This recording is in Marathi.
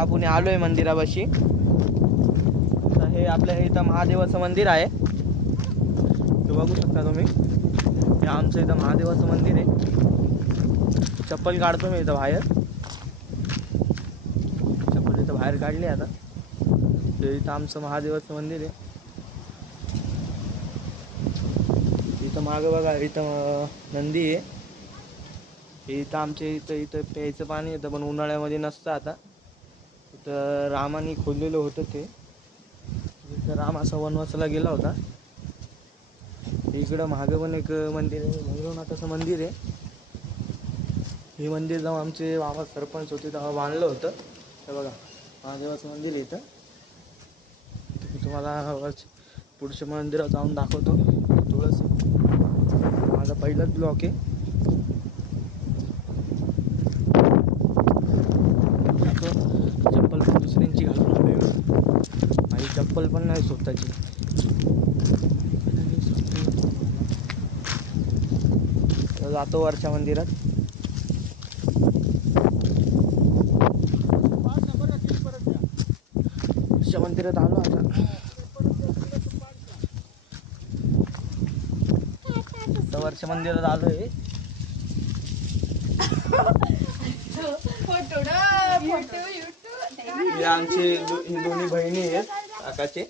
आपण आलोय मंदिरापाशी. तर हे आपल्या इथं महादेवाचं मंदिर आहे, ते बघू शकता तुम्ही. हे आमचं इथं महादेवाचं मंदिर आहे. चप्पल काढतो मी इथं बाहेर, चप्पल इथं बाहेर काढली आता. हे इथं आमचं महादेवाचं मंदिर आहे. इथं मागं बघा, इथं नंदी आहे. इथं आमच्या इथं प्यायचं पाणी येतं, पण उन्हाळ्यामध्ये नसतं. आता इथं रामाने खोदलेलं होतं ते. इथं राम असा वनवासाला गेला होता. इकडं मागं पण एक मंदिर आहे, भैरवनाथाचं मंदिर आहे. हे मंदिर जेव्हा आमचे बाबा सरपंच होते तेव्हा बांधलं होतं. तर बघा, महादेवाचं मंदिर आहे इथं. मी तुम्हाला पुढच्या मंदिरात जाऊन दाखवतो. थोडंसं माझा पहिलाच ब्लॉक आहे. चप्पल पण दुसऱ्यांची घालून आलोय मी, माझी चप्पल पण नाही स्वतःची. जातो वरच्या मंदिरात. वरच्या मंदिरात आलो आता. वरच्या मंदिरात आलोय. हे आमचे दोन्ही बहिणी आहेत काकाचे.